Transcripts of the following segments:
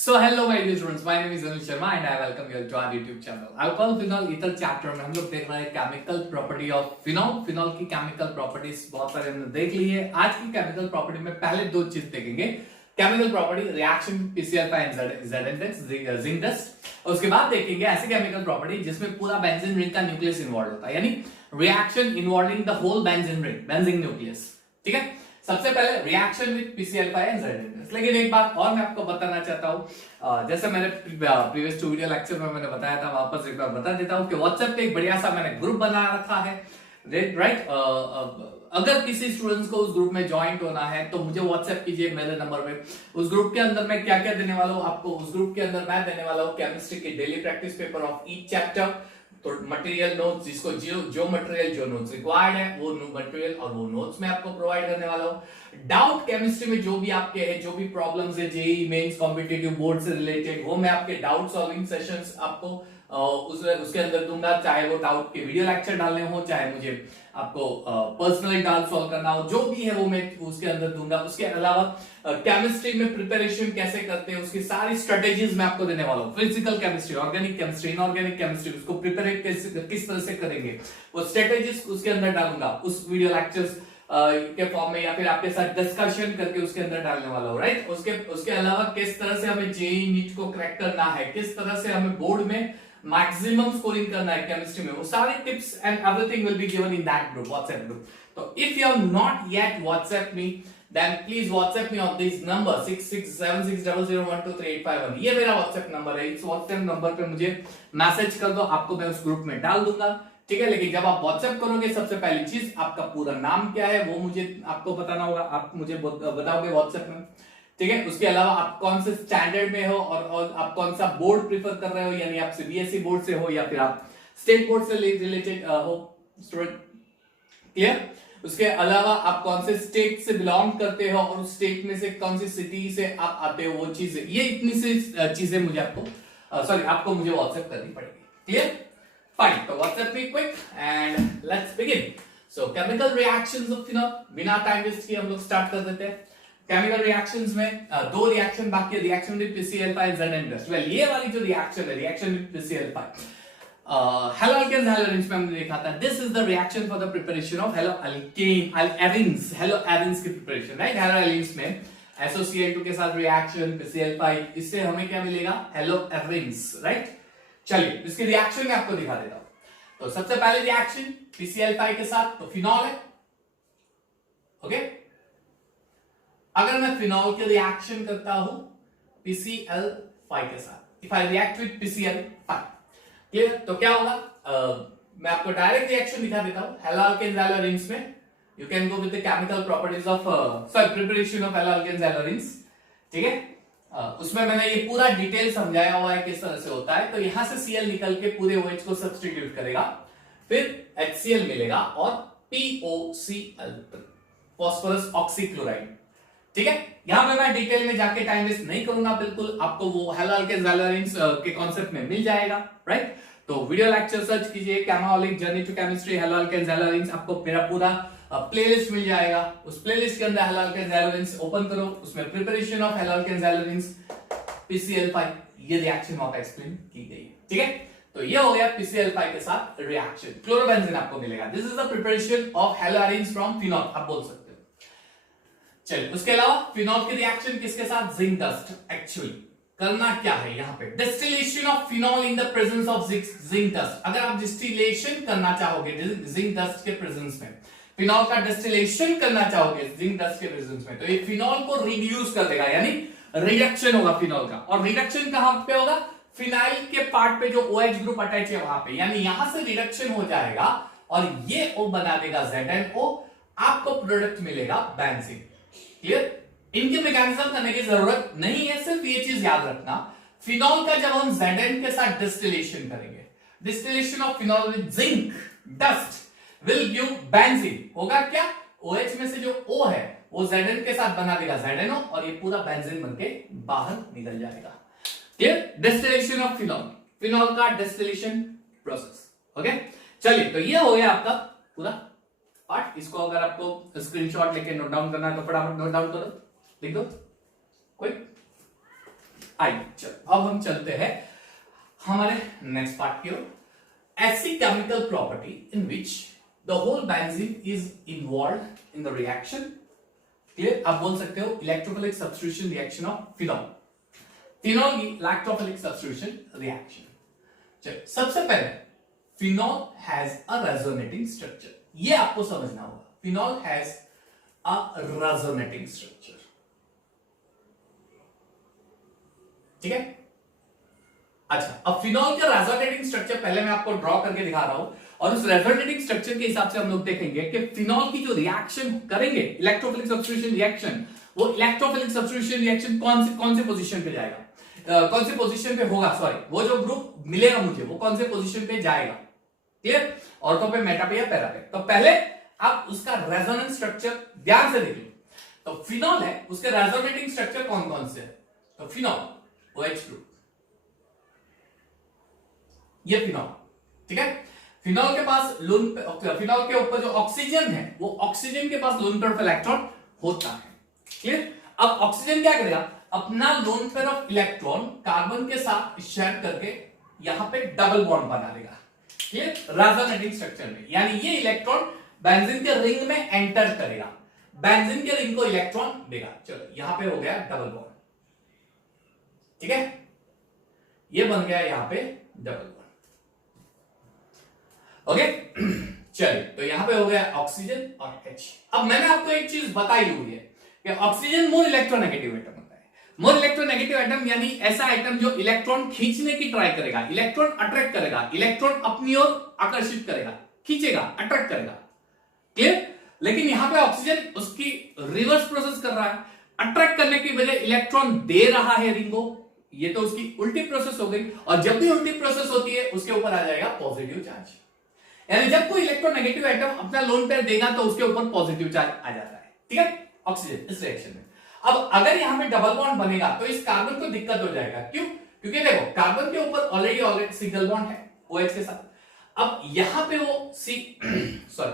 So hello my dear students, my name is Anil Sharma and I welcome you all to our YouTube channel. Alcohol phenol ether chapter में हम लोग देख रहे हैं chemical property of phenol. Phenol की chemical properties बहुत सारे हमने देख ली है। आज की केमिकल प्रॉपर्टी में पहले दो चीज देखेंगे, chemical property reaction PCl5 and Z zinc dust. उसके बाद देखेंगे ऐसी केमिकल प्रॉपर्टी जिसमें पूरा बेंजीन रिंग का न्यूक्लियस इन्वॉल्व होता है, यानी reaction involving the whole benzene ring, benzene nucleus. ठीक है, सबसे पहले reaction with PCl5 and Z। लेकिन एक बात और मैं आपको बताना चाहता हूं, जैसे मैंने प्रीवियस 2 वीडियो लेक्चर में मैंने बताया था, वापस एक बार बता देता हूं कि व्हाट्सएप पे एक बढ़िया सा मैंने ग्रुप बना रखा है, राइट। अगर किसी स्टूडेंट्स को उस ग्रुप में ज्वाइंट होना है तो मुझे व्हाट्सएप कीजिए मेरे नंबर पे। उस ग्रुप के अंदर मैं क्या क्या देने वाला हूं आपको, उस ग्रुप के अंदर मैं देने वाला हूं केमिस्ट्री की daily practice paper of each chapter, तो मटेरियल नोट्स, जिसको जो मटेरियल जो नोट्स रिक्वायर्ड है वो मटेरियल और वो नोट्स मैं आपको प्रोवाइड करने वाला हूं। डाउट केमिस्ट्री में जो भी आपके है, जो भी प्रॉब्लम्स है जेईई मेंस कॉम्पिटिटिव बोर्ड से रिलेटेड, वो मैं आपके डाउट सॉल्विंग सेशंस आपको उसके अंदर दूंगा। चाहे वो डाउट के वीडियो लेक्चर डालने हो, चाहे मुझे आपको पर्सनली डाउट सॉल्व करना हो, जो भी है वो मैं उसके अंदर दूंगा। उसके अलावा केमिस्ट्री में प्रिपरेशन कैसे करते हैं उसकी सारी स्ट्रेटेजीज मैं आपको देने वाला हूं। Physical chemistry, organic chemistry, inorganic chemistry, उसको प्रिपेयर किस तरह से करेंगे वो स्ट्रेटेजीज उसके अंदर डालूंगा उस वीडियो लेक्चर्स के फॉर्म में, या फिर आपके साथ डिस्कशन करके उसके अंदर डालने वाला हूं, राइट। उसके अलावा किस तरह से हमें जेईई नीट को क्रैक करना है, किस तरह से हमें बोर्ड में मैक्सिमम स्कोरिंग करना है केमिस्ट्री में, वो सारे tips and everything will be given in that group, WhatsApp group. तो if you have not yet WhatsApp me, then please WhatsApp me on this number 667600123851। ये मेरा WhatsApp नंबर है। इस WhatsApp नंबर पे मुझे मैसेज कर दो, आपको मैं उस ग्रुप में डाल दूंगा। ठीक है, लेकिन जब आप WhatsApp करोगे सबसे पहली चीज आपका पूरा नाम क्या है वो मुझे आपको बताना होगा, आप मुझे बताओगे WhatsApp में। ठीक है, उसके अलावा आप कौन से स्टैंडर्ड में हो और आप कौन सा बोर्ड प्रीफर कर रहे हो, यानी आप CBSE बोर्ड से हो या फिर आप स्टेट बोर्ड से रिलेटेड हो स्टूडेंट। क्लियर? उसके अलावा आप कौन से स्टेट से बिलोंग करते हो और उस स्टेट में से कौन सी सिटी से आप आते हो, वो चीजें, ये इतनी सी चीजें मुझे आपको मुझे व्हाट्सएप करनी पड़ेगी। क्लियर? फाइन, तो WhatsApp me quick and let's begin. So chemical reactions of phenol, बिना टाइम वेस्ट किए हम लोग स्टार्ट कर देते हैं। केमिकल रिएक्शंस में दो रिएक्शन बाकी है, reaction with PCl5 Z। Well, ये वाली जो रिएक्शन है, reaction with PCl5 haloalkanes haloarenes में हमने देखा था, this is the reaction for the preparation of haloarenes की प्रिपरेशन, राइट। haloarenes में SOCl2 के साथ रिएक्शन PCl5, इससे हमें क्या मिलेगा, haloarenes, राइट। चलिए इसकी रिएक्शन में आपको दिखा देता हूं। तो सबसे पहले रिएक्शन PCl5 के साथ तो फिनॉल है, ओके। अगर मैं फिनॉल के रिएक्शन करता हूं PCl5 के साथ, if I react with PCl5, clear, तो क्या होगा, मैं आपको डायरेक्ट रिएक्शन दिखा देता हूं। haloalkanes haloarenes में you can go with the chemical properties of preparation of haloalkanes haloarenes। ठीक है, उसमें मैंने ये पूरा डिटेल समझाया हुआ है किस तरह से होता है। तो यहां से Cl निकल के पूरे OH को सब्स्टिट्यूट करेगा, फिर HCl मिलेगा और POCl, फॉस्फोरस ऑक्सीक्लोराइड। ठीक है, यहां पे मैं डिटेल में जाके टाइम वेस्ट नहीं करूंगा, बिल्कुल आपको वो haloalkanes haloarenes के कॉन्सेप्ट में मिल जाएगा, राइट। तो वीडियो लेक्चर सर्च कीजिए, Chemolic journey to chemistry haloalkanes haloarenes, आपको मेरा पूरा प्लेलिस्ट मिल जाएगा। उस प्लेलिस्ट के अंदर haloalkanes haloarenes ओपन करो, उसमें preparation of haloalkanes haloarenes PCl5, ये रिएक्शन वहां पे एक्सप्लेन की गई है। ठीक है, तो ये हो गया PCl5 के साथ रिएक्शन, क्लोरोबेंजीन आपको मिलेगा। This is the preparation of haloarenes from phenol, आप बोल सकते हो। चलिए, उसके अलावा फिनॉल की रिएक्शन किसके साथ, जिंक डस्ट। एक्चुअली करना क्या है यहाँ पे, distillation of phenol in the presence of zinc dust. अगर आप डिस्टिलेशन करना चाहोगे जिंक डस्ट के प्रेजेंस में, फिनॉल का डिस्टिलेशन करना चाहोगे जिंक डस्ट के प्रेजेंस में, तो ये फिनॉल को रिड्यूस कर देगा, यानी रिडक्शन होगा फिनॉल का। और रिडक्शन कहां पे होगा, फिनाइल के पार्ट पे जो OH ग्रुप अटैच है वहां पे, यानी यहां से रिडक्शन हो जाएगा और ये O बना देगा ZnO, आपको प्रोडक्ट मिलेगा बेंजीन। क्लियर? इनके मैकेनिज्म करने की जरूरत नहीं है, सिर्फ ये चीज याद रखना, फिनॉल का जब हम Zn के साथ डिस्टिलेशन करेंगे, distillation of phenol with zinc dust will give benzene, होगा क्या, OH में से जो O है वो Zn के साथ बना देगा ZnO और ये पूरा बेंजीन बनके बाहर निकल जाएगा। Clear? Distillation of phenol, phenol का डिस्टिलेशन प्रोसेस। ओके, चलिए, तो ये हो गया आपका पूरा पार्ट। इसको अगर आपको स्क्रीनशॉट लेके नोट डाउन करना है तो फटाफट नोट डाउन करो, लिख दो क्विक। आइए चलो अब हम चलते हैं हमारे नेक्स्ट पार्ट की ओर। ऐसी chemical property in which the whole benzene is involve in the reaction. Clear? आप बोल सकते हो electrophilic substitution reaction of phenol. Phenol की इलेक्ट्रोफिलिक सब्स्टिट्यूशन रिएक्शन। चलो सबसे पहले phenol has a resonating structure, ये आपको समझना होगा। Phenol has a resonating structure, ठीक है। अच्छा, अब फिनॉल का रेजोनेटिंग स्ट्रक्चर पहले मैं आपको ड्रॉ करके दिखा रहा हूं, और उस रेजोनेटिंग स्ट्रक्चर के हिसाब से हम लोग देखेंगे कि फिनॉल की जो रिएक्शन करेंगे इलेक्ट्रोफिलिक सब्स्टिट्यूशन रिएक्शन, वो इलेक्ट्रोफिलिक सब्स्टिट्यूशन रिएक्शन कौन से पोजीशन पे जाएगा, कौन से पोजीशन पे होगा, सॉरी, वो जो ग्रुप मिलेगा मुझे वो कौन से पोजीशन पे जाएगा। क्लियर? ऑर्थो पे, मेटा पे या पैरा पे। तो पहले आप उसका रेजोनेंस स्ट्रक्चर ध्यान से देख लो। तो फिनॉल है, उसके रेजोनेटिंग स्ट्रक्चर कौन कौन से है? तो फिनॉल OH ग्रुप, ये फिनॉल, ठीक है। फिनॉल के पास फिनॉल के ऊपर जो ऑक्सीजन है वो ऑक्सीजन के पास लोन पेयर ऑफ इलेक्ट्रॉन होता है। क्लियर? अब ऑक्सीजन क्या करेगा, अपना lone pair of electron carbon के साथ शेयर करके यहां पे डबल बॉन्ड बना लेगा। क्लियर? रेजोनेटिंग स्ट्रक्चर में, यानी ये इलेक्ट्रॉन बेंजीन के रिंग में एंटर करेगा, बेंजीन के रिंग को इलेक्ट्रॉन देगा। चलो यहां पे हो गया डबल बॉन्ड, ठीक है, ये बन गया यहां पे डबल बॉन्ड। ओके चलिए, तो यहां पे हो गया ऑक्सीजन और H। अब मैंने आपको एक चीज बताई हुई है कि ऑक्सीजन मोर इलेक्ट्रोनेगेटिव एटम होता है। मोर इलेक्ट्रोनेगेटिव एटम यानी ऐसा एटम जो इलेक्ट्रॉन खींचने की ट्राई करेगा, इलेक्ट्रॉन अट्रैक्ट करेगा, इलेक्ट्रॉन अपनी ओर आकर्षित करेगा, खींचेगा, अट्रैक्ट करेगा। क्लियर? लेकिन यहां पे ऑक्सीजन उसकी रिवर्स प्रोसेस कर रहा है, अट्रैक्ट करने की बजाय इलेक्ट्रॉन दे रहा है रिंग को। ये तो उसकी उल्टी प्रोसेस हो गई, और जब भी उल्टी प्रोसेस होती है उसके ऊपर आ जाएगा पॉजिटिव चार्ज। यानी जब कोई इलेक्ट्रोनेगेटिव एटम अपना लोन पेयर देगा तो उसके ऊपर पॉजिटिव चार्ज आ जाता है, ठीक है, ऑक्सीजन इस रिएक्शन में। अब अगर यहां पे डबल बॉन्ड बनेगा तो इस कार्बन को दिक्कत हो जाएगा। क्यों? क्योंकि देखो कार्बन के ऊपर ऑलरेडी सिंगल बॉन्ड है OH के साथ। अब यहां पे वो सॉरी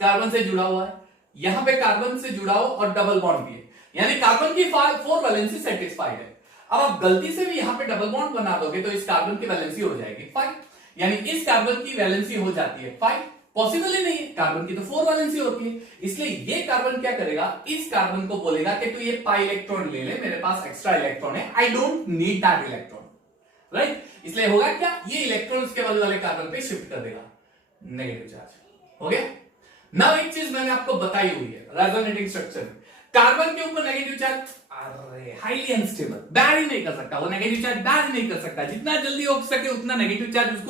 कार्बन से जुड़ा हुआ है, यहां पे कार्बन से जुड़ा हुआ और डबल बॉन्ड भी है, यानी कार्बन की 4 वैलेंसी सेटिस्फाइड है। अब आप गलती से भी यहां पे डबल बॉन्ड बना दोगे तो इस कार्बन की वैलेंसी हो जाएगी 5, यानी इस कार्बन की वैलेंसी हो जाती है 5। पॉसिबल ही नहीं है, कार्बन की तो 4 वैलेंसी होती है। इसलिए ये कार्बन क्या करेगा, इस कार्बन को बोलेगा कि तू ये पाई इलेक्ट्रॉन ले ले, मेरे पास एक्स्ट्रा इलेक्ट्रॉन है, I don't need that electron, right. इसलिए होगा क्या, ये इलेक्ट्रॉन उसके बगल वाले कार्बन पे शिफ्ट कर देगा, नेगेटिव चार्ज हो गया। नाउ एक चीज मैंने आपको बताई हुई है रेजोनेटिंग स्ट्रक्चर में, कार्बन के ऊपर नेगेटिव चार्ज, अरे हाईली अनस्टेबल, बैर ही नहीं कर सकता, वो नेगेटिव चार्ज बैर ही नहीं कर सकता। जितना जल्दी हो सके उतना नेगेटिव चार्ज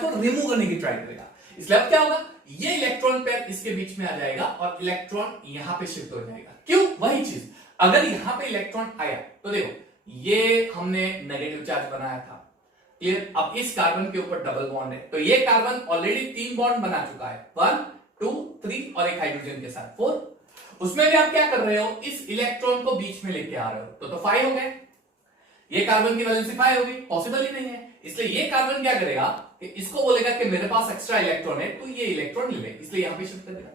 को रिमूव करने की ट्राई करेगा। इसलिए अब क्या होगा, ये इलेक्ट्रॉन पेयर इसके बीच में आ जाएगा और इलेक्ट्रॉन यहां पे शिफ्ट हो जाएगा। क्यों? वही चीज, अगर यहां पे इलेक्ट्रॉन आया तो देखो ये हमने नेगेटिव चार्ज बनाया था, क्लियर। अब इस कार्बन के ऊपर डबल बॉन्ड है, तो ये कार्बन ऑलरेडी 3 बॉन्ड बना चुका है, 1 2 3 और एक हाइड्रोजन के साथ 4। उसमें भी आप क्या कर रहे हो, इस इलेक्ट्रॉन को बीच में लेके आ रहे हो, तो 5 हो गए। ये कार्बन की वैलेंसी 5 होगी, पॉसिबल ही नहीं है। इसलिए ये कार्बन क्या करेगा कि इसको बोलेगा कि मेरे पास एक्स्ट्रा इलेक्ट्रॉन है, तो ये इलेक्ट्रॉन ले ले, इसलिए यहां पे शिफ्ट कर देगा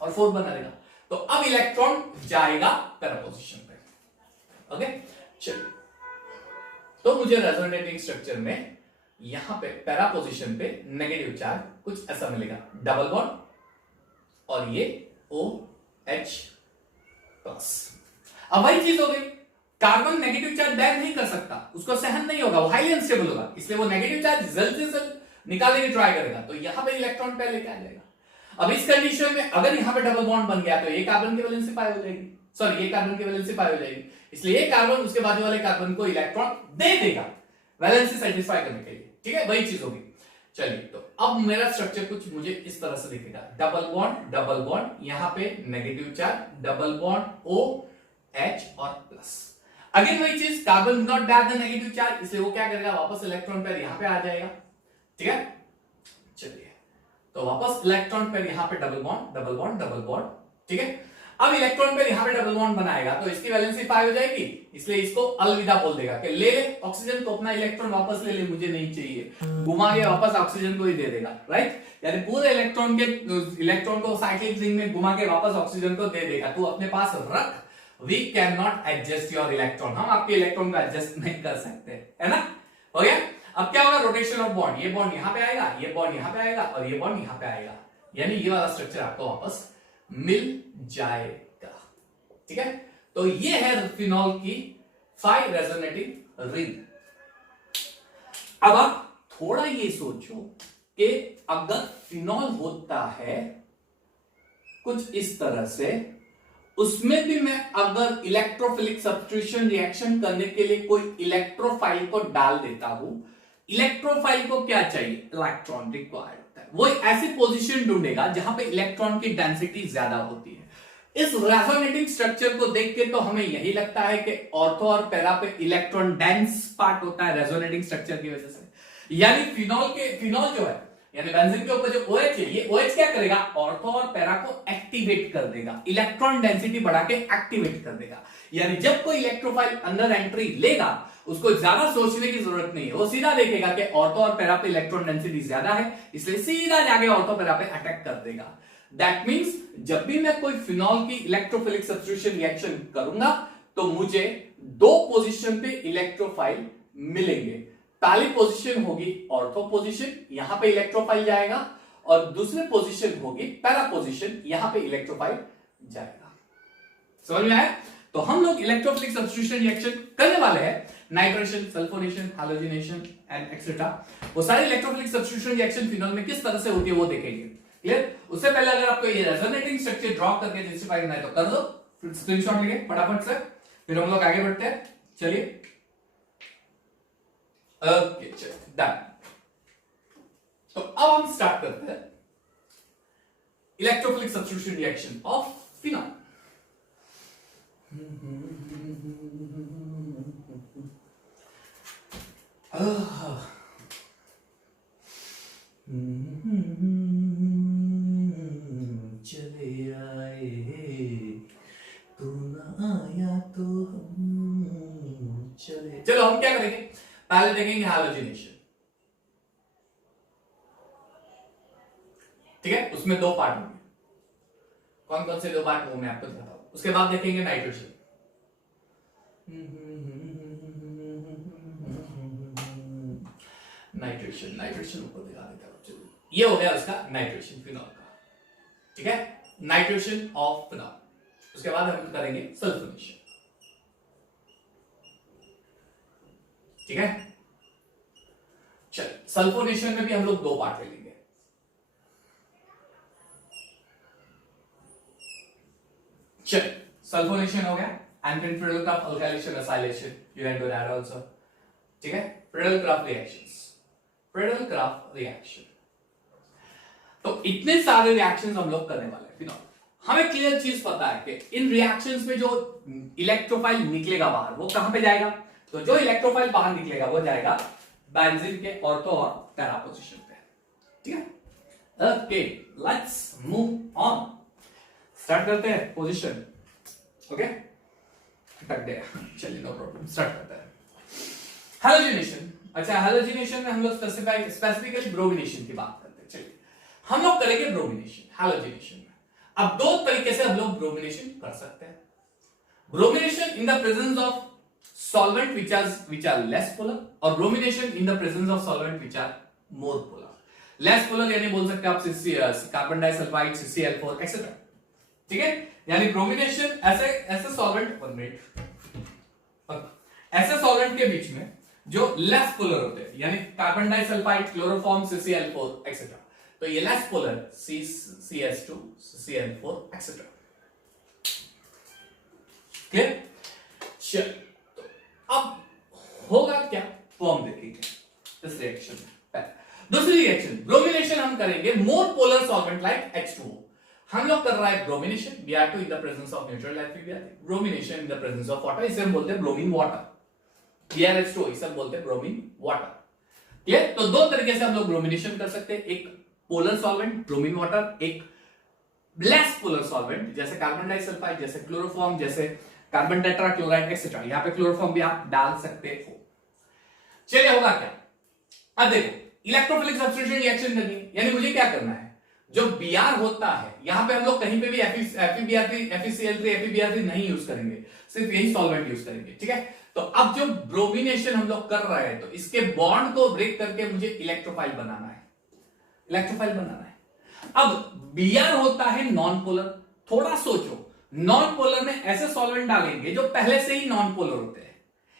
और 4 बना देगा। तो अब इलेक्ट्रॉन जाएगा पैरा पोजीशन पे। ओके चलिए, तो मुझे रेजोनेटिंग स्ट्रक्चर में यहां पे पैरा पोजीशन पे नेगेटिव चार्ज कुछ ऐसा मिलेगा, डबल बॉन्ड और ये OH प्लस। अब वही चीज हो गई, कार्बन नेगेटिव चार्ज बैर नहीं कर सकता, उसको सहन नहीं होगा, वो हाईली अनस्टेबल होगा, इसलिए वो नेगेटिव चार्ज जल्द से जल्द निकालने की ट्राई करेगा, तो यहां पे इलेक्ट्रॉन पेयर लेके आ जाएगा। अब इस कंडीशन में अगर यहां पे डबल बॉन्ड बन गया तो ये कार्बन की वैलेंसी 5 हो जाएगी, सॉरी ये कार्बन की वैलेंसी 5 हो जाएगी, इसलिए ये कार्बन उसके बाजू वाले कार्बन को इलेक्ट्रॉन दे देगा वैलेंसी सेटिस्फाई करने के लिए, ठीक है, वही चीज होगी। चलिए, तो अब मेरा स्ट्रक्चर कुछ मुझे इस तरह से दिखेगा, डबल बॉन्ड, यहां पे negative charge, double bond OH और प्लस। अगेन वही चीज, carbon not that the negative charge, इसलिए वो क्या करेगा, वापस इलेक्ट्रॉन पेयर यहां पे आ जाएगा, ठीक है। चलिए, तो वापस इलेक्ट्रॉन पेयर यहां पे डबल बॉन्ड, ठीक है। अब इलेक्ट्रॉन पेयर यहां पे डबल बॉन्ड बनाएगा तो इसकी वैलेंसी 5 हो जाएगी, इसलिए इसको अलविदा बोल देगा कि ले ले ऑक्सीजन को, अपना इलेक्ट्रॉन वापस ले ले, मुझे नहीं चाहिए, घुमा के वापस ऑक्सीजन को ही दे देगा, राइट। यानी पूरे इलेक्ट्रॉन को साइक्लिक रिंग में घुमा के वापस ऑक्सीजन को दे देगा, तू अपने पास रख, we can not adjust your electron, हम आपके इलेक्ट्रॉन को एडजस्ट नहीं कर सकते, है ना, हो गया। अब क्या होगा, रोटेशन ऑफ बॉन्ड, ये बॉन्ड यहां पे आएगा, ये बॉन्ड यहां पे आएगा और ये बॉन्ड यहां पे आएगा, यानी ये वाला स्ट्रक्चर आपको वापस मिल जाएगा, ठीक है। तो ये है फिनॉल की 5 रेजोनेटिंग रिंग। अब आप थोड़ा ये सोचो कि अगर फिनॉल होता है कुछ इस तरह से, उसमें भी मैं अगर इलेक्ट्रोफिलिक सब्स्टिट्यूशन रिएक्शन करने के लिए कोई इलेक्ट्रोफाइल को डाल देता हूं, इलेक्ट्रोफाइल को क्या चाहिए, इलेक्ट्रॉन रिक्वायर्ड होता है, वो ऐसी पोजीशन ढूंढेगा जहां पे इलेक्ट्रॉन की डेंसिटी ज्यादा होती है। इस रेजोनेटिंग स्ट्रक्चर को देख के तो हमें यही लगता है कि ऑर्थो और पैरा पे इलेक्ट्रॉन डेंस पार्ट होता है रेजोनेटिंग स्ट्रक्चर की वजह से, यानी फिनॉल जो है, यानी बेंजीन के ऊपर जो OH है, ये OH क्या करेगा, ऑर्थो और पैरा को एक्टिवेट कर देगा, इलेक्ट्रॉन डेंसिटी बढ़ा के एक्टिवेट कर देगा। यानी जब कोई इलेक्ट्रोफाइल अंदर एंट्री लेगा, उसको ज्यादा सोचने की जरूरत नहीं है, वो सीधा देखेगा कि ऑर्थो और पैरा पे इलेक्ट्रॉन डेंसिटी ज्यादा है, इसलिए सीधा जाके ऑर्थो पैरा पे अटैक कर देगा। दैट मींस जब भी मैं कोई फिनॉल की इलेक्ट्रोफिलिक सब्स्टिट्यूशन रिएक्शन करूंगा तो मुझे 2 पोजीशन पे इलेक्ट्रोफाइल मिलेंगे। पहली पोजीशन होगी ऑर्थो पोजीशन, यहां पे इलेक्ट्रोफाइल जाएगा, और दूसरी पोजीशन होगी पैरा पोजीशन, यहां पे इलेक्ट्रोफाइल जाएगा। समझ में आया? तो हम लोग इलेक्ट्रोफिलिक सब्स्टिट्यूशन रिएक्शन करने वाले हैं, nitration, sulphonation, halogenation and etcetera. वो सारे इलेक्ट्रोफिलिक सब्स्टिट्यूशन रिएक्शन फिनॉल में किस तरह से होती है वो देखेंगे। क्लियर? उससे पहले अगर आपको ये रेजोनेटिंग स्ट्रक्चर ड्रॉ करके जस्टिफाई करना है तो कर दो, फिर स्क्रीनशॉट लेके फटाफट से, फिर हम लोग आगे बढ़ते हैं। चलिए, ओके, चलिए डन। तो अब हम स्टार्ट करते हैं electrophilic substitution reaction of phenol. चले आए तू ना आया तो हम चले। चलो हम क्या करेंगे, पहले देखेंगे हैलोजिनेशन, ठीक है। उसमें 2 पार्ट होंगे, कौन कौन से 2 पार्ट वो मैं आपको बताता हूं। उसके बाद देखेंगे नाइट्रेशन, नाइट्रेशन ऊपर दिखा देता हूं। चलो, ये हो गया उसका नाइट्रेशन फिनॉल का, ठीक है, नाइट्रेशन ऑफ फिनॉल। उसके बाद हम करेंगे सल्फोनेशन, ठीक है। चल, सल्फोनेशन में भी हम लोग 2 पार्ट ले लेंगे। चल, सल्फोनेशन हो गया, एंड फिर Friedel-craft alkylation, acylation, you can do that also, ठीक है। फ्रेडल-क्राफ्ट रिएक्शंस, फ्रेडल-क्राफ्ट रिएक्शन, तो इतने सारे रिएक्शंस हम लोग करने वाले हैं फिनॉल। हमें क्लियर चीज पता है कि इन रिएक्शंस में जो इलेक्ट्रोफाइल निकलेगा बाहर, वो कहां पे जाएगा, तो जो इलेक्ट्रोफाइल बाहर निकलेगा वो जाएगा बेंजीन के ऑर्थो और पैरा पोजीशन पे, ठीक है। Okay, let's move on, start करते हैं पोजीशन, ओके, अटक गया, चलिए नो प्रॉब्लम, स्टार्ट करते हैं। हैलोजिनेशन, अच्छा हैलोजिनेशन में हम लोग स्पेसिफिकली ब्रोमिनेशन की बात करते हैं। चलिए हम लोग करेंगे ब्रोमिनेशन हैलोजिनेशन में। अब 2 तरीके से हम लोग ब्रोमिनेशन कर सकते हैं। Bromination in the presence of solvent which are less polar, और bromination in the presence of solvent which are more polar। less polar यानी बोल सकते हैं आप कार्बन डाइसल्फाइड, CCl4 एक्सेट्रा, ठीक है। यानी ब्रोमिनेशन ऐसे सॉल्वेंट, 1 मिनट, ऐसे सॉल्वेंट के बीच में जो लेस पोलर होते हैं, यानी carbon disulphide, chloroform, CCl4 etcetera, तो ये less polar CS2, CCl4 etcetera, clear. चल, अब होगा क्या वो हम देखेंगे इस रिएक्शन में। दूसरी रिएक्शन ब्रोमिनेशन हम करेंगे more polar solvent like H2O। हम लोग कर रहा है bromination, Br2 in the presence of neutral F3, bromination in the presence of water, इसे हम बोलते हैं ब्रोमीन वाटर। BrH2O इसे हम बोलते हैं ब्रोमीन वाटर, क्लियर। तो 2 तरीके से हम लोग ब्रोमिनेशन कर सकते हैं, एक पोलर सॉल्वेंट ब्रोमीन वाटर, एक लेस पोलर सॉल्वेंट जैसे कार्बन डाइसल्फाइड, जैसे क्लोरोफॉर्म, जैसे कार्बन टेट्राक्लोराइड एक्सेट्रा। यहां पे क्लोरोफॉर्म भी आप डाल सकते हो। चलिए होगा क्या, अब देखो इलेक्ट्रोफिलिक सब्स्टिट्यूशन रिएक्शन करनी है, यानी मुझे क्या करना है, जो Br होता है, यहां पे हम लोग कहीं पे भी FeBr3, FeCl3, FeBr3 नहीं यूज करेंगे, सिर्फ यही सॉल्वेंट यूज करेंगे, ठीक है। तो अब जो ब्रोमिनेशन हम लोग कर रहे हैं, तो इसके बॉन्ड को ब्रेक करके मुझे इलेक्ट्रोफाइल बनाना है, इलेक्ट्रोफाइल बनाना है। अब Br होता है नॉन पोलर, थोड़ा सोचो, नॉन पोलर में ऐसे सॉल्वेंट डालेंगे जो पहले से ही नॉन पोलर होते हैं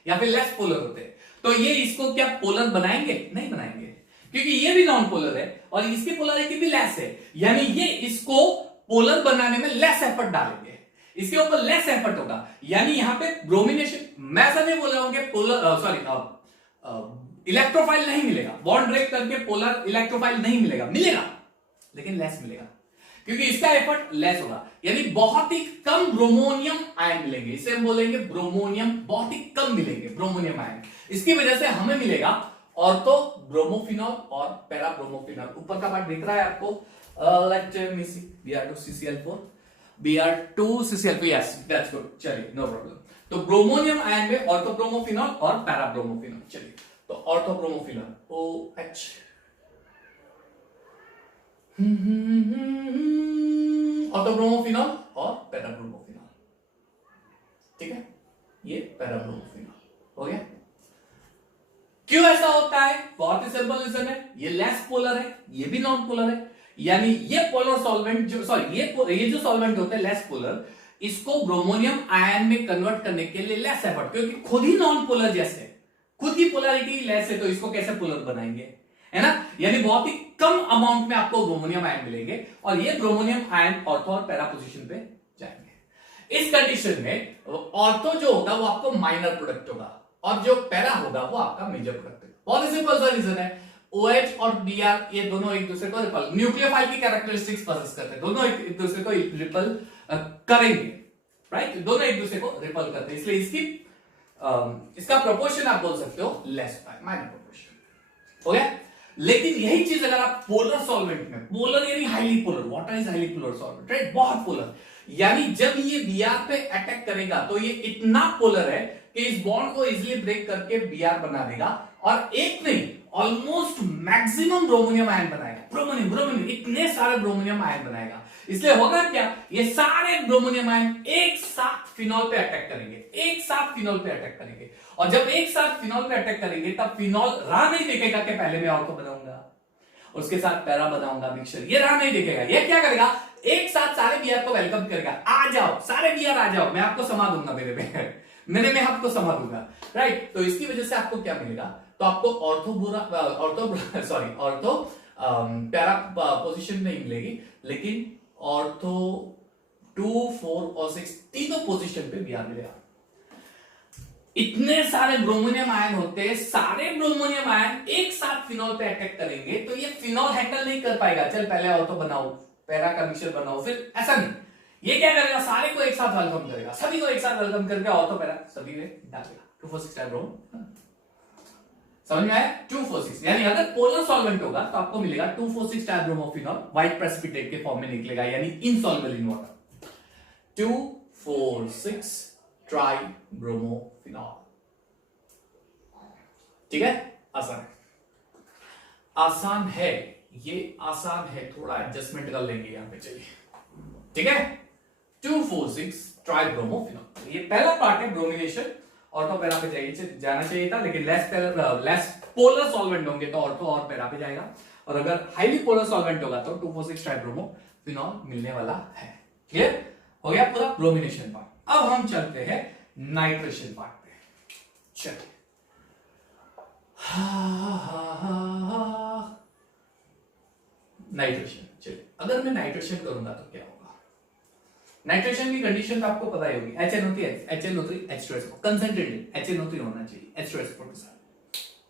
या फिर लेस पोलर होते हैं, तो ये इसको क्या पोलर बनाएंगे? नहीं बनाएंगे, क्योंकि ये भी नॉन पोलर है और इसकी पोलरिटी भी लेस है, यानी ये इसको पोलर बनाने में लेस एफर्ट डालेंगे, इसके ऊपर लेस एफर्ट होगा, यानी यहां पे ब्रोमिनेशन, मैं ऐसा नहीं बोल रहा हूं कि पोलर सॉरी इलेक्ट्रोफाइल नहीं मिलेगा, बॉन्ड ब्रेक करके पोलर इलेक्ट्रोफाइल नहीं मिलेगा, मिलेगा लेकिन लेस मिलेगा, क्योंकि इसका एफर्ट लेस होगा, यानी बहुत ही कम ब्रोमोनियम आयन मिलेंगे, इसे हम बोलेंगे ब्रोमोनियम, बहुत ही कम मिलेंगे ब्रोमोनियम आयन। इसकी वजह से हमें मिलेगा ऑर्थो ब्रोमोफिनॉल और पैरा ब्रोमोफिनॉल। ऊपर का पार्ट दिख रहा है आपको, let me see, Br2CCl4, Br2CCl4, yes that's good, चलिए नो प्रॉब्लम। तो ब्रोमोनियम आयन में ऑर्थो ब्रोमोफिनॉल और पैरा ब्रोमोफिनॉल। चलिए तो ऑर्थो ब्रोमोफिनॉल OH, ऑर्थोब्रोमोफिनॉल और पैराब्रोमोफिनॉल, ठीक है, ये पैराब्रोमोफिनॉल हो गया। क्यों ऐसा होता है? बहुत ही सिंपल रीजन है, ये लेस पोलर है, ये भी नॉन पोलर है, यानी ये पोलर सॉल्वेंट जो सॉरी ये जो सॉल्वेंट होते हैं लेस पोलर, इसको ब्रोमोनियम आयन में कन्वर्ट करने के लिए लेस एफर्ट, क्योंकि खुद ही नॉन पोलर जैसे, खुद की पोलरिटी लेस है, तो इसको कैसे पोलर बनाएंगे, है ना, यानी बहुत ही कम अमाउंट में आपको ब्रोमोनियम आयन मिलेंगे और ये ब्रोमोनियम आयन ऑर्थो और पैरा पोजीशन पे जाएंगे। इस कंडीशन में ऑर्थो जो होगा वो आपको माइनर प्रोडक्ट होगा और जो पैरा होगा वो आपका मेजर प्रोडक्ट है। बहुत ही सिंपल सा रीजन है, OH और Br ये दोनों एक दूसरे को रिपल, न्यूक्लियोफाइल की कैरेक्टरिस्टिक्स पॉसेस करते हैं, दोनों एक दूसरे को रिपल करेंगे, राइट, दोनों एक दूसरे को रिपल करते हैं, इसलिए इसका प्रोपोर्शन आप बोल सकते हो लेस होता है, माइनर प्रोपोर्शन हो गया। लेकिन यही चीज अगर आप पोलर सॉल्वेंट में, पोलर यानी highly polar, water is highly polar solvent, right, बहुत पोलर, यानी जब ये Br पे अटैक करेगा तो ये इतना पोलर है कि इस बॉन्ड को इजीली ब्रेक करके Br बना देगा और एक नहीं ऑलमोस्ट मैक्सिमम ब्रोमोनियम आयन बनाएगा, ब्रोमोनियम इतने सारे ब्रोमोनियम आयन बनाएगा। इसलिए होगा क्या, ये सारे ब्रोमोनियम आयन एक साथ फिनॉल पे अटैक करेंगे, एक साथ फिनॉल पे अटैक करेंगे, और जब एक साथ फिनॉल पे अटैक करेंगे तब फिनॉल राह नहीं देखेगा कि पहले मैं ऑर्थो बनाऊंगा उसके साथ पैरा बनाऊंगा मिक्सचर, ये राह नहीं देखेगा, ये क्या करेगा, एक साथ सारे Br को वेलकम करेगा, आ जाओ सारे Br आ जाओ, मैं आपको समा दूंगा मेरे में आपको समा दूंगा, राइट। तो इसकी वजह से आपको क्या मिलेगा, तो आपको ऑर्थो पैरा पोजीशन नहीं मिलेगी, लेकिन ऑर्थो 2, 4 और 6 तीनों पोजीशन पे Br मिलेगा। इतने सारे ब्रोमोनियम आयन होते हैं, सारे ब्रोमोनियम आयन एक साथ फिनॉल पे अटैक करेंगे तो ये फिनॉल हैंडल नहीं कर पाएगा, चल पहले ऑर्थो बनाओ, पैरा का मिक्सचर बनाओ, फिर ऐसा नहीं, ये क्या करेगा, सारे को एक साथ वेलकम करेगा, सभी को एक साथ वेलकम करके ऑर्थो पैरा सभी में डालेगा। 246 ब्रोमो, समझ में आया, 246, यानी अगर पोलर सॉल्वेंट होगा तो आपको मिलेगा 246 ट्राइब्रोमोफिनॉल, व्हाइट प्रेसिपिटेट के फॉर्म में निकलेगा, यानी इनसॉल्युबल इन वाटर, 246 ट्राइब्रोमोफिनॉल, ठीक है, आसान है, आसान है, ये आसान है, थोड़ा एडजस्टमेंट कर लेंगे यहां पे, चलिए, ठीक है, 246 ट्राइब्रोमोफिनॉल, ये पहला पार्ट है ब्रोमिनेशन, ऑर्थो पैरा पे जाना चाहिए था, लेकिन लेस पोलर सॉल्वेंट होंगे तो ऑर्थो और पैरा पे जाएगा, और अगर हाईली पोलर सॉल्वेंट होगा तो 246 ट्राइब्रोमोफिनॉल मिलने वाला है। क्लियर हो गया पूरा ब्रोमिनेशन पार्ट। अब हम चलते हैं नाइट्रेशन पार्ट पे, चलिए, नाइट्रेशन, चलिए, अगर मैं नाइट्रेशन करूंगा तो क्या होगा, नाइट्रेशन की कंडीशन तो आपको पता ही होगी, HNO3 H2SO, कंसंट्रेटेड HNO3 होना चाहिए H2SO के साथ,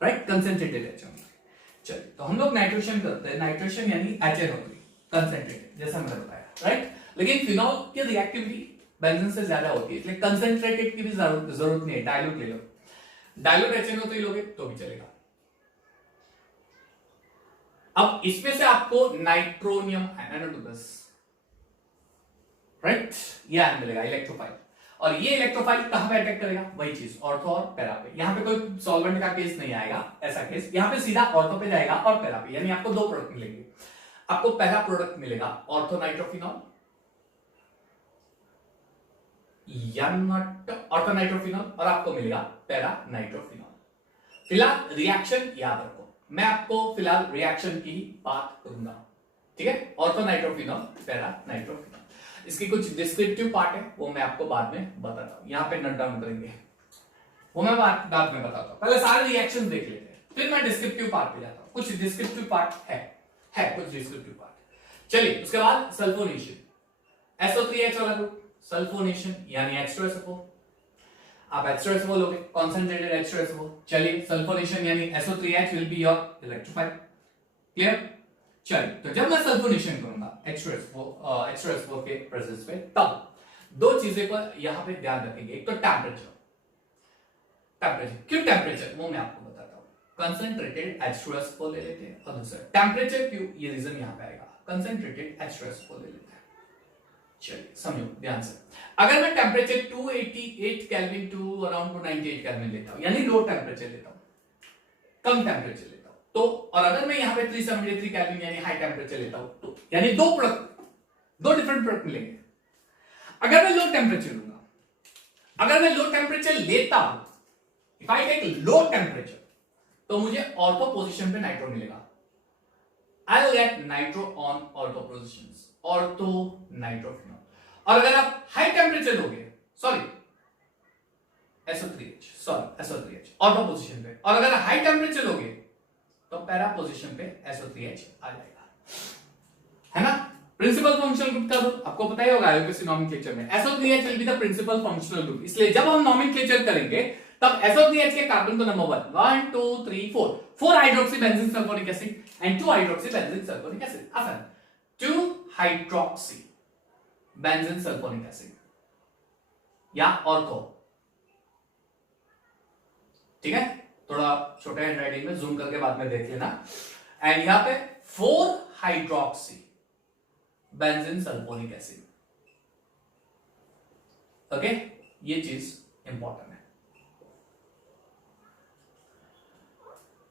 राइट, कंसंट्रेटेड HNO3। चलिए, तो हम लोग नाइट्रेशन करते हैं, नाइट्रेशन यानी HNO3 कंसंट्रेटेड, जैसा मैंने बताया, राइट, लेकिन फिनॉल की रिएक्टिविटी बेंजीन से ज्यादा होती है, इसलिए कंसंट्रेटेड की भी जरूरत नहीं है, डाइल्यूट ले लो, डाइल्यूट HNO3 लोगे तो भी चलेगा। अब इसमें से आपको नाइट्रोनियम NH2+, राइट, ये आयन मिलेगा इलेक्ट्रोफाइल, और ये इलेक्ट्रोफाइल कहां पे अटैक करेगा, वही चीज ऑर्थो और पैरा पे, यहां पे कोई सॉल्वेंट का केस नहीं आएगा, ऐसा केस, यहां पे सीधा ऑर्थो पे जाएगा और पैरा पे, यानी आपको दो प्रोडक्ट मिलेंगे। आपको पहला प्रोडक्ट मिलेगा ऑर्थोनाइट्रोफिनॉल या नॉट ऑर्थोनाइट्रोफिनॉल, और आपको मिलेगा पैरानाइट्रोफिनॉल। फिलहाल रिएक्शन याद रखो, मैं आपको फिलहाल रिएक्शन की बात करूंगा, ठीक है। ऑर्थोनाइट्रोफिनॉल, पैरानाइट्रोफिनॉल, इसकी कुछ डिस्क्रिप्टिव पार्ट है, वो मैं आपको बाद में बताता हूं। यहां पे नोट डाउन करेंगे, वो मैं बाद में बताता हूं। पहले सारे रिएक्शन देख लेते हैं, फिर मैं डिस्क्रिप्टिव पार्ट पे जाता हूं। कुछ डिस्क्रिप्टिव पार्ट है कुछ डिस्क्रिप्टिव पार्ट। चलिए, उसके बाद सल्फोनेशन, SO3H वाला ग्रुप, सल्फोनेशन यानी H2SO4, आप H2SO4 लोगे, कंसंट्रेटेड H2SO4। चलिए, सल्फोनेशन यानी SO3H will be your electrophile, clear. चलिए, तो जब मैं सल्फोनेशन करूंगा H2SO4 के प्रेजेंस पे, तब दो चीजें पर यहां पे ध्यान रखेंगे। एक तो टेम्परेचर क्यों टेम्परेचर, वो मैं आपको बताता हूं। कंसंट्रेटेड H2SO4 ले लेते हैं, और दूसरा टेम्परेचर क्यों, ये रीजन यहां पे आएगा। कंसंट्रेटेड H2SO4 ले लेते हैं, चलिए समझो ध्यान से। अगर मैं temperature 288 kelvin to around 298 kelvin लेता हूं, यानी लो टेम्परेचर लेता हूं, कम टेम्परेचर लेता हूं, तो और अगर मैं यहां पे 373 केल्विन यानी हाई टेम्परेचर लेता हूं, तो यानी दो डिफरेंट प्रोडक्ट मिलेंगे। अगर मैं लो टेम्परेचर लूंगा, अगर मैं लो टेम्परेचर लेता हूं, if I take low temperature, तो मुझे ऑर्थो पोजीशन पे नाइट्रो मिलेगा। I will get nitro on ortho positions, ortho nitrophenol. और अगर आप हाई टेम्परेचर लोगे, SO3H ऑर्थो पोजीशन पे, और अगर हाई टेम्परेचर लोगे तो पैरा पोजीशन पे SO3H आ जाएगा, है ना। प्रिंसिपल फंक्शनल ग्रुप का रूप आपको पता ही होगा आयोपेसी नॉमेनक्लेचर में, SO3H will be the principal functional group. इसलिए जब हम नॉमेनक्लेचर करेंगे, तब SO3H के कार्बन को number 1 2 3 4 hydroxy benzene sulphonic acid and 2 hydroxy benzene sulphonic acid, आसान, 2 हाइड्रोक्सी बेंजीन सल्फोनिक एसिड या ऑर्थो, ठीक है। थोड़ा छोटे हैंडराइटिंग में जूम करके बाद में देख लेना। एंड यहां पे 4 hydroxy benzene sulphonic acid, okay, ये चीज इंपॉर्टेंट है।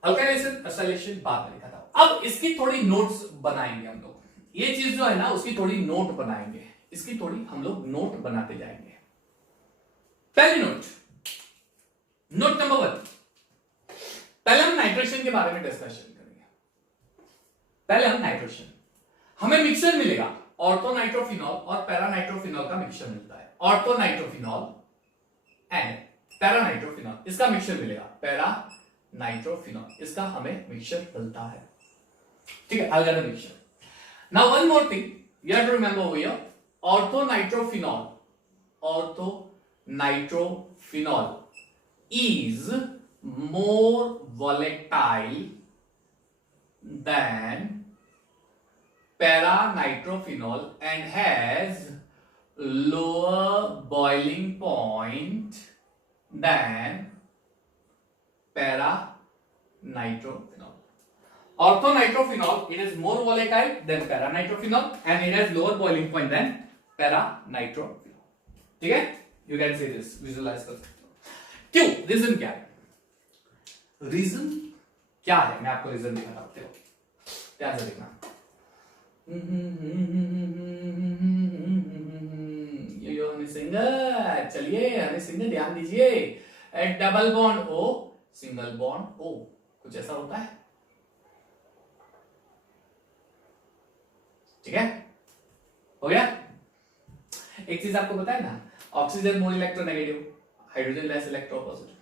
अल्काइलेशन एसिलेशन बाद में लिखा था। अब इसकी थोड़ी नोट्स बनाएंगे हम लोग, ये चीज जो है ना, उसकी थोड़ी नोट बनाएंगे, इसकी थोड़ी हम लोग नोट बनाते जाएंगे। पहली नोट नंबर 1, पहले हम नाइट्रेशन के बारे में डिस्कशन करेंगे। पहले हम नाइट्रेशन, हमें मिक्सचर मिलेगा, ऑर्थोनाइट्रोफिनॉल और पैरानाइट्रोफिनॉल का मिक्सचर मिलता है। ऑर्थोनाइट्रोफिनॉल एंड पैरानाइट्रोफिनॉल, इसका मिक्सचर मिलेगा, पैरानाइट्रोफिनॉल, इसका हमें मिक्सचर मिलता है, ठीक है, अलग mixture. Now one more thing you have to remember over here, orthonitrophenol is more volatile than paranitrophenol and has lower boiling point than paranitrophenol. Orthonitrophenol, it is more volatile than paranitrophenol and it has lower boiling point than paranitrophenol. ठीक है, you can see this, visualize कर सकते हो। क्यों, reason क्या है, reason क्या है, मैं आपको रीजन दिखाता हूं, ध्यान से देखना। यो हनी सिंगर, चलिए हनी सिंगर ध्यान दीजिए। Double bond O, single bond O, कुछ ऐसा होता है, ठीक है, हो गया। एक चीज आपको पता है ना, oxygen more electronegative, hydrogen less electropositive,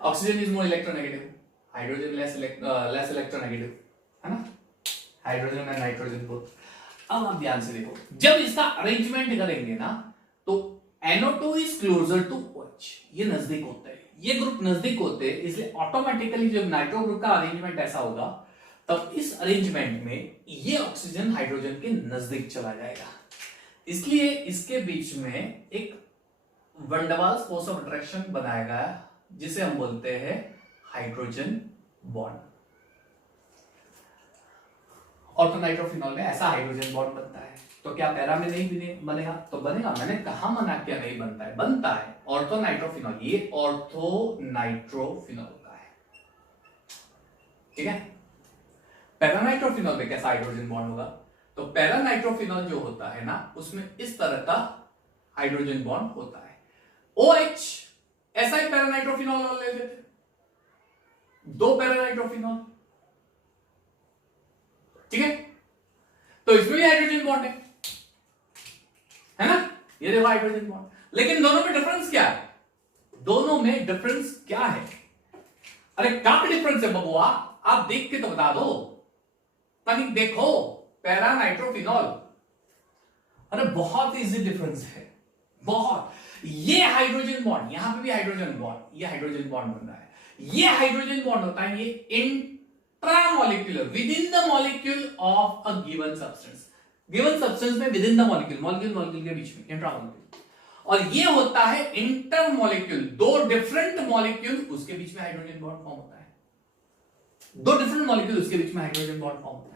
oxygen is more electronegative, hydrogen less electronegative, है ना, हाइड्रोजन एंड नाइट्रोजन बोथ। अब आप ध्यान से देखो, जब इसका अरेंजमेंट करेंगे ना, तो NO2 is closer to OH, ये नजदीक होते हैं, ये ग्रुप नजदीक होते हैं, इसलिए ऑटोमेटिकली जब नाइट्रो ग्रुप का अरेंजमेंट ऐसा होगा, तब इस अरेंजमेंट में ये ऑक्सीजन हाइड्रोजन के नजदीक चला जाएगा, इसलिए इसके बीच में एक van der Waals force of attraction बनाया गया, जिसे हम बोलते हैं हाइड्रोजन बॉन्ड। ऑर्थोनाइट्रोफिनॉल में ऐसा हाइड्रोजन बॉन्ड बनता है, तो क्या पैरा में नहीं बनेगा, तो बनेगा। मैंने कहा मना किया नहीं बनता है, बनता है। ऑर्थोनाइट्रोफिनॉल, ये ऑर्थोनाइट्रोफिनॉल का है, ठीक है। पैरानाइट्रोफिनॉल में कैसा हाइड्रोजन बॉन्ड होगा? तो पैरानाइट्रोफिनॉल जो होता है ना, उसमें इस तरह का हाइड्रोजन बॉन्ड होता है। OH ऐसा ही पैरानाइट्रोफिनॉल ले लेते, 2 पैरानाइट्रोफिनॉल, ठीक है, तो इसमें भी हाइड्रोजन बॉन्ड है ना, ये देखो हाइड्रोजन बॉन्ड। लेकिन दोनों में डिफरेंस क्या है? दोनों में डिफरेंस क्या है? अरे क्या डिफरेंस है बबुआ, आप देख के तो बता दो, तनिक देखो। पैरानाइट्रोफिनॉल, अरे बहुत इजी डिफरेंस है, बहुत। ये हाइड्रोजन बॉन्ड, यहां पे भी हाइड्रोजन बॉन्ड, ये हाइड्रोजन बॉन्ड बन रहा है, ये हाइड्रोजन बॉन्ड होता है, ये intramolecular, within the molecule of a given substance. Given substance में within the molecule, molecule molecule के बीच में, इंट्रामोलिक्यूल। और ये होता है इंटरमोलिक्यूल, 2 डिफरेंट मॉलिक्यूल, उसके बीच में हाइड्रोजन बॉन्ड फॉर्म होता है, 2 डिफरेंट मॉलिक्यूल, उसके बीच में हाइड्रोजन बॉन्ड फॉर्म होता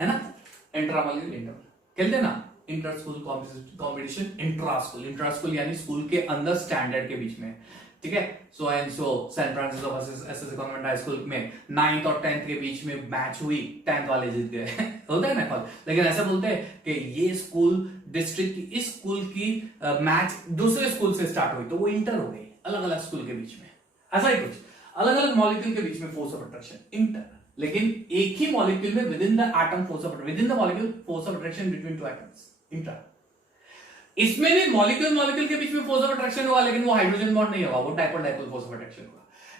है ना। इंट्रामोलिक्यूल, इंटर कहते हैं ना, inter school competition, intra school यानी स्कूल के अंदर स्टैंडर्ड के बीच में, ठीक है। So and so Saint Francis of SS government high school में 9th और 10th के बीच में मैच हुई, 10th वाले जीत गए होता है ना कॉल। लेकिन ऐसा बोलते हैं कि ये स्कूल डिस्ट्रिक्ट की, इस स्कूल की मैच दूसरे स्कूल से स्टार्ट हुई, तो वो इंटर हो गई, अलग अलग स्कूल के बीच में, ऐसा ही कुछ, अलग अलग मॉलिक्यूल के बीच में फोर्स ऑफ अट्रैक्शन, इंटर। लेकिन एक ही मॉलिक्यूल में within the atom force of, with in the molecule force of attraction between 2 atoms, inter. इसमें भी मॉलिक्यूल मॉलिक्यूल के बीच में फोर्स ऑफ अट्रैक्शन होगा, लेकिन वो हाइड्रोजन बॉन्ड नहीं होगा, वो dipole dipole force of attraction होगा।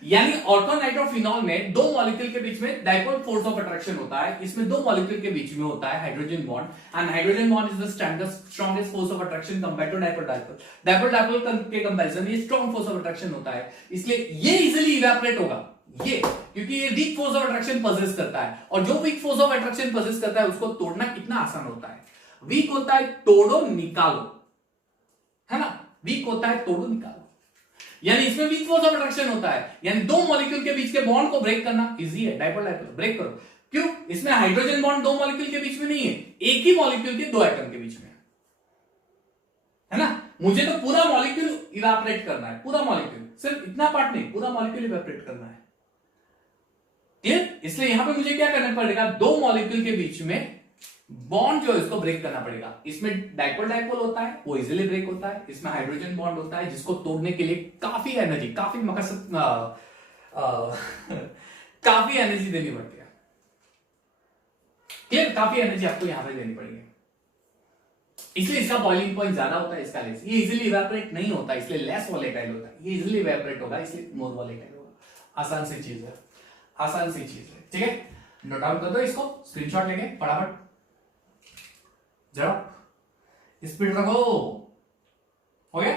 यानी ऑर्थोनाइट्रोफिनॉल में 2 मॉलिक्यूल के बीच में डाइपोल फोर्स ऑफ अट्रैक्शन होता है, इसमें 2 मॉलिक्यूल के बीच में होता है hydrogen bond, and hydrogen bond is the strongest force of attraction compared to dipole dipole. Dipole dipole के कंपैरिजन ये स्ट्रॉन्ग फोर्स ऑफ अट्रैक्शन होता है, इसलिए ये इजीली इवेपोरेट होगा, ये, क्योंकि ये weak force of attraction possess करता है, और जो weak force of attraction possess करता है उसको तोड़ना कितना आसान होता है। वीक होता है तोड़ो निकालो, है ना, वीक होता है तोड़ो निकालो, यानी इसमें वीक फोर्स ऑफ अट्रैक्शन होता है, यानी 2 मॉलिक्यूल के बीच के बॉन्ड को ब्रेक करना इजी है, डाइपोल डाइपोल ब्रेक करो। क्यों? इसमें हाइड्रोजन बॉन्ड 2 मॉलिक्यूल के बीच में नहीं है, एक ही मॉलिक्यूल के 2 एटम के बीच में है ना। मुझे तो पूरा मॉलिक्यूल इवेपोरेट करना है, पूरा मॉलिक्यूल, सिर्फ इतना पार्ट नहीं, पूरा मॉलिक्यूल इवेपोरेट करना है, क्लियर। इसलिए यहां पे मुझे क्या करना पड़ेगा, 2 मॉलिक्यूल के बीच में बॉन्ड जो है इसको ब्रेक करना पड़ेगा। इसमें डाइपोल डाइपोल होता है, वो इजीली ब्रेक होता है, इसमें हाइड्रोजन बॉन्ड होता है, जिसको तोड़ने के लिए काफी एनर्जी, काफी मकसद काफी एनर्जी देनी पड़ती है, क्लियर, काफी एनर्जी आपको यहां पे देनी पड़ेगी, इसलिए इसका बॉइलिंग पॉइंट ज्यादा होता है, इसका लेस, ये इजीली इवेपोरेट नहीं होता, इसलिए लेस वोलेटाइल होता है, ये इजीली इवेपोरेट होगा, इसलिए मोर वोलेटाइल होगा। आसान सी चीज है, आसान सी चीज है, ठीक है। नोट डाउन कर दो इसको, स्क्रीनशॉट लेंगे फटाफट, जरा स्पीड रखो, हो गया,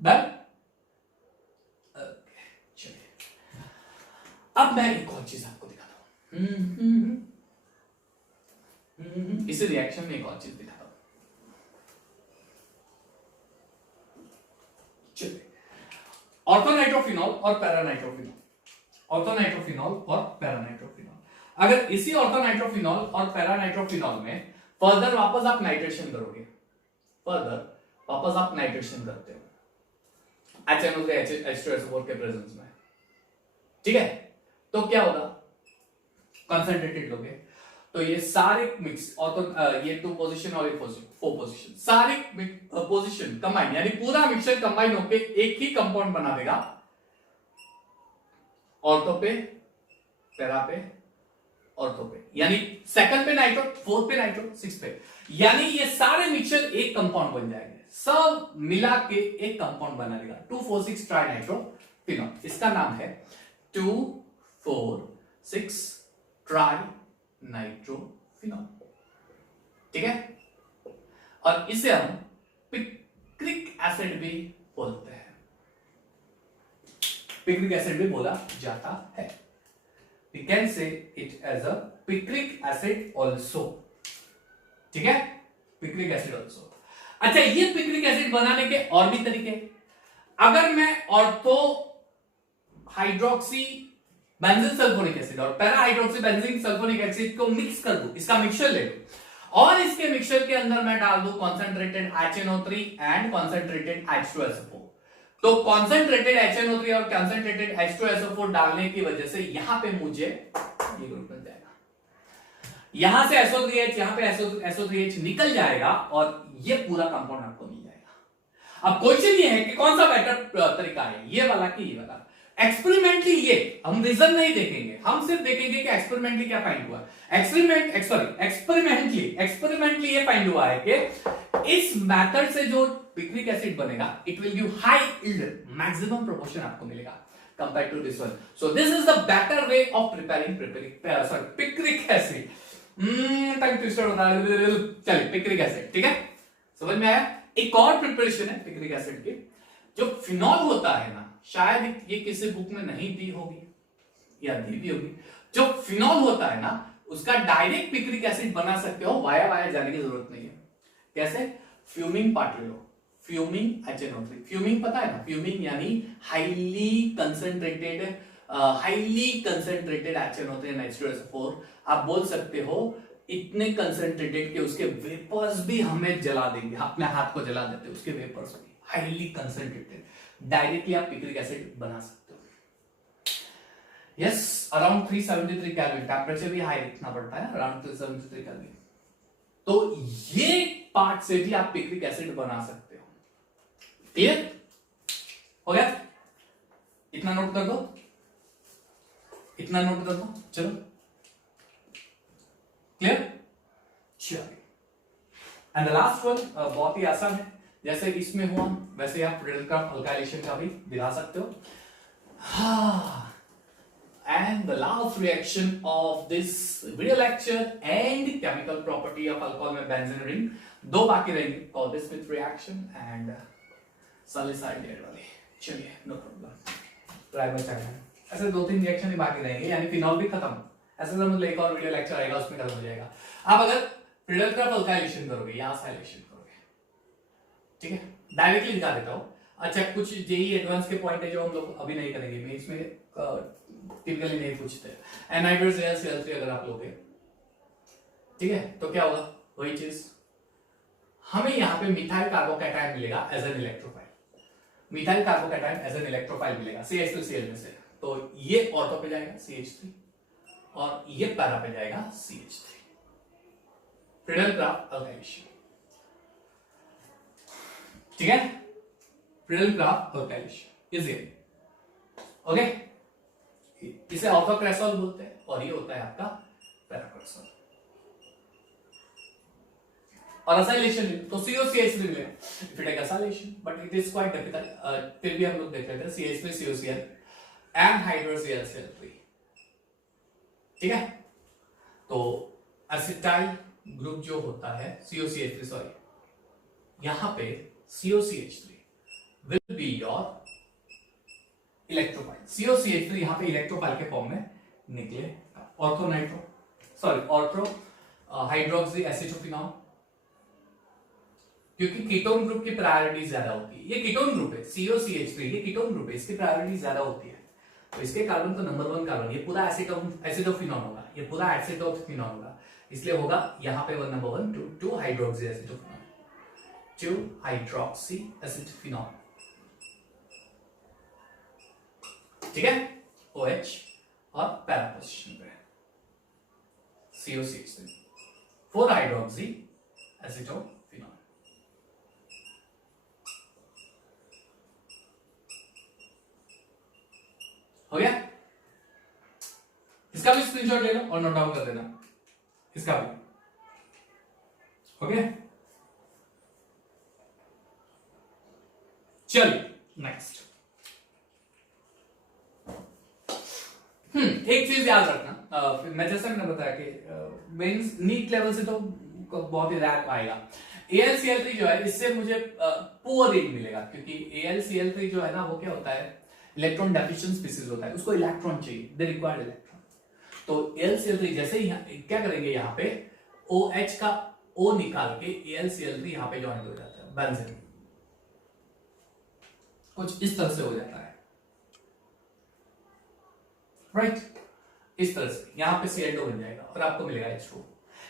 डन। चलिए अब मैं एक और चीज आपको दिखाता हूं, इसे रिएक्शन में एक और चीज दिखाता हूं। चलिए, ऑर्थोनाइट्रोफिनॉल और पैरानाइट्रोफिनॉल, ऑर्थोनाइट्रोफिनॉल और पैरानाइट्रोफिनॉल, अगर इसी ऑर्थोनाइट्रोफिनॉल और पैरानाइट्रोफिनॉल में फर्दर वापस आप नाइट्रेशन करोगे, फर्दर वापस आप नाइट्रेशन करते हो HNO3 H2SO4 के प्रेजेंस में, ठीक है, तो क्या होगा, कंसंट्रेटेड लोगे, तो ये सारे मिक्स, और तो ये 2 पोजीशन और ये 4 पोजीशन, सारे पोजीशन कंबाइन, यानी पूरा मिक्सचर कंबाइन होके एक ही कंपाउंड बना देगा, ऑर्थो पे, पैरा पे, ऑर्थो पे, यानी सेकंड पे नाइट्रो, 4th पे नाइट्रो, 6th पे, यानी ये सारे मिक्सचर एक कंपाउंड बन जाएंगे, सब मिला के एक कंपाउंड बना देगा, 2,4,6 ट्राइनाइट्रोफिनॉल। इसका नाम है 2,4,6 ट्राइनाइट्रोफिनॉल, ठीक है। और इसे हम पिक्रिक एसिड भी बोलते हैं, पिक्रिक एसिड भी बोला जाता है, we can say it as a picric acid also, ठीक है, पिक्रिक एसिड also। अच्छा, ये पिक्रिक एसिड बनाने के और भी तरीके, अगर मैं ortho hydroxy benzene sulphonic acid और para hydroxy benzene sulphonic acid को मिक्स कर दूं, इसका मिक्सचर ले लूं, और इसके मिक्सचर के अंदर मैं डाल दूं concentrated HNO3 and concentrated H2SO4, तो कॉन्सेंट्रेटेड HNO3 और कॉन्सेंट्रेटेड H2SO4 डालने की वजह से यहां पे मुझे ये ग्रुप मिल जाएगा। यहां से SO3H, यहां पे SO3H निकल जाएगा और ये पूरा कंपाउंड आपको मिल जाएगा। अब क्वेश्चन ये है कि कौन सा बेटर तरीका है, ये वाला कि ये वाला। एक्सपेरिमेंटली ये हम रीजन नहीं देखेंगे, हम सिर्फ देखेंगे कि एक्सपेरिमेंटली क्या फाइंड हुआ। एक्सपेरिमेंटली ये फाइंड हुआ है कि इस मेथड से जो पिक्रिक एसिड बनेगा it will give high yield, maximum proportion आपको मिलेगा compared to this one. So this is the better way of preparing picric acid. Time twister होता है। चलिए पिक्रिक एसिड, ठीक है, समझ में आया। एक और प्रिपरेशन है पिक्रिक एसिड की, जो फिनॉल होता है ना, शायद ये किसी बुक में नहीं दी होगी या दी भी होगी। जो फिनॉल होता है ना, उसका डायरेक्ट पिक्रिक एसिड बना सकते हो, वाया जाने की जरूरत नहीं है। कैसे? फ्यूमिंग पार्ट ले लो, फ्यूमिंग HNO3। फ्यूमिंग पता है ना, फ्यूमिंग यानी highly concentrated HNO3 and H2SO4। आप बोल सकते हो इतने कंसंट्रेटेड कि उसके वेपर्स भी हमें जला देंगे, अपने हाथ को जला देते हैं उसके वेपर्स भी, हाईली कंसंट्रेटेड। डायरेक्टली आप पिक्रिक एसिड बना सकते हो। यस, अराउंड 373 केल्विन, टेम्परेचर भी हाई रखना पड़ता है, अराउंड 373 केल्विन। तो ये पार्ट से भी आप पिक्रिक एसिड बना सकते हो। क्लियर हो गया? इतना नोट कर दो, इतना नोट कर दो, चलो क्लियर। चलिए, एंड द लास्ट वन बहुत ही आसान है, जैसे इसमें हुआ वैसे आप फ्रीडलक्राफ्ट अल्काइलेशन का भी दिला सकते हो। And the last reaction of this video lecture and chemical property of alcohol में benzene ring, दो बाकी रहेंगे, call this with reaction and salicylic वाले। चलिए, no problem, try by China. ऐसे 2-3 रिएक्शन ही बाकी रहेंगे, यानी फिनॉल भी खत्म। ऐसे समझ लो एक और वीडियो लेक्चर आएगा, उसमें खत्म हो जाएगा। आप अगर फ्रीडलक्राफ्ट अल्काइलेशन करोगे या साइलेशन करोगे, ठीक है, डायरेक्टली दिखा देता हूं। अच्छा, कुछ जेई एडवांस के पॉइंट है जो हम लोग अभी नहीं करेंगे, मैं इसमें टिपिकली नहीं पूछते। एनहाइड्रस Al3 अगर आप लोगे, ठीक है, तो क्या होगा? वही चीज, हमें यहां पे मिथाइल कार्बोकैटायन मिलेगा as an electrophile. Methyl carbocation as an electrophile मिलेगा CH3Cl में से, तो ये ऑर्थो पे जाएगा CH3 और ये पैरा पे जाएगा CH3। फ्रीडलक्राफ्ट अल्काइलेशन, ठीक है, Friedel-Crafts alkylation is it, okay. इसे ऑर्थोक्रेसॉल बोलते हैं और ये होता है आपका पैराक्रेसॉल। और असाइलेशन तो COCH3 मिलेगा। If it is acylation, but it is quite difficult, फिर भी हम लोग देख लेते हैं CH3 COCl एनहाइड्रस Al3, ठीक है। तो एसिटाइल ग्रुप जो होता है COCH3, सॉरी, यहां पे COCH3 will be your electrophile. COCH3 यहां पे इलेक्ट्रोफाइल के फॉर्म में निकले। ऑर्थो हाइड्रोक्सी एसिटोफिनॉल, क्योंकि कीटोन ग्रुप की प्रायोरिटी ज्यादा होती है। ये कीटोन ग्रुप है COCH3, ये कीटोन ग्रुप है, इसकी प्रायोरिटी ज्यादा होती है। तो इसके कार्बन तो नंबर 1 कार्बन, ये पूरा एसिटोफिनॉल होगा, ये पूरा एसिटोफिनॉल होगा, इसलिए होगा यहां पे number 1 2 hydroxy acetophenol, 2 hydroxy acetophenol, ठीक है। OH और पैरा पोजीशन पे COCH3, 4 हाइड्रोक्सी एसिटोफिनॉल। हो गया? इसका भी स्क्रीनशॉट ले लो और नोट डाउन कर देना, इसका भी, ओके। चलिए नेक्स्ट। एक चीज याद रखना, मैं जैसे मैंने बताया कि मेंस नीट लेवल से तो बहुत ही रैप आएगा। AlCl3 जो है, इससे मुझे पुअर रेट मिलेगा, क्योंकि AlCl3 जो है ना, वो क्या होता है, इलेक्ट्रॉन डेफिशिएंट स्पीसीज होता है, उसको इलेक्ट्रॉन चाहिए, दे रिक्वायर्ड इलेक्ट्रॉन। तो AlCl3 जैसे ही क्या करेंगे, यहाँ पे OH का O निकाल के AlCl3 यहाँ पे ज्वाइन हो जाता है बेंजीन, कुछ इस तरह से हो जाता है, राइट, इस तरह से यहां पे Cl2 बन जाएगा और आपको मिलेगा H2।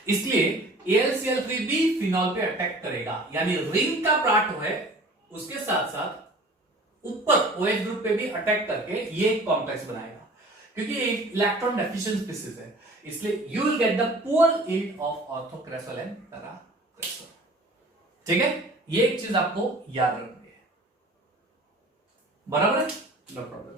इसलिए AlCl3 भी फिनॉल पे अटैक करेगा, यानी रिंग का पार्ट है, उसके साथ साथ ऊपर OH ग्रुप पे भी अटैक करके ये एक कॉम्प्लेक्स बनाएगा। क्योंकि ये इलेक्ट्रॉन डेफिशिएंट स्पीसीज है, इसलिए you will get the poor yield of orthocresol and paracresol. ठीक है, ये एक चीज आपको याद रखनी है, बराबर है, नो प्रॉब्लम।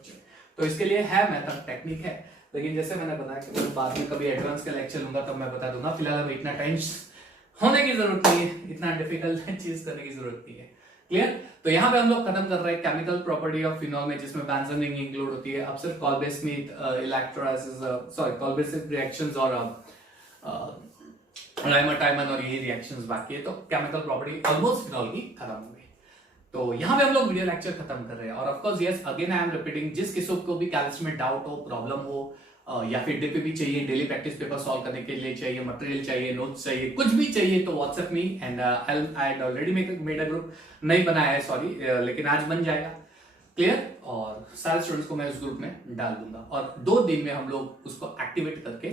तो इसके लिए है मेथड, टेक्निक है, लेकिन जैसे मैंने बताया कि मैं बाद में कभी एडवांस का लेक्चर लूंगा तब मैं बता दूंगा, फिलहाल अभी इतना टेंस होने की जरूरत नहीं है, इतना डिफिकल्ट चीज करने की जरूरत नहीं है। क्लियर? तो यहाँ पे हम लोग खत्म कर रहे हैं केमिकल प्रॉपर्टी ऑफ फिनॉल में, जिसमें बेंजीन रिंग इंक्लूड होती है। अब सिर्फ Kolbe Schmitt electrolysis, sorry Kolbe Schmitt reactions और राइमर टाइमन और यही रिएक्शंस बाकी है। तो केमिकल प्रॉपर्टी ऑलमोस्ट फिनॉल की खत्म हो गई। तो यहाँ पे हम लोग वीडियो लेक्चर खत्म कर रहे हैं। और of course yes, again I am repeating, जिस किसी को भी केमिस्ट्री में डाउट हो, प्रॉब्लम हो, या फिर डीपीपी चाहिए, डेली प्रैक्टिस पेपर सॉल्व करने के लिए चाहिए, मटेरियल चाहिए, नोट्स चाहिए, कुछ भी चाहिए, तो WhatsApp me and I already made a group, नहीं बनाया है सॉरी, लेकिन आज बन जाएगा। क्लियर? और सारे स्टूडेंट्स को मैं उस ग्रुप में डाल दूंगा और 2 दिन में हम लोग उसको एक्टिवेट करके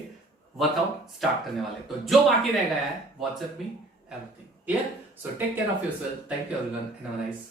वर्कआउट स्टार्ट करने वाले। तो जो बाकी रह गया है व्हाट्सएप में everything. Clear? So take care of yourself, thank you everyone and have a nice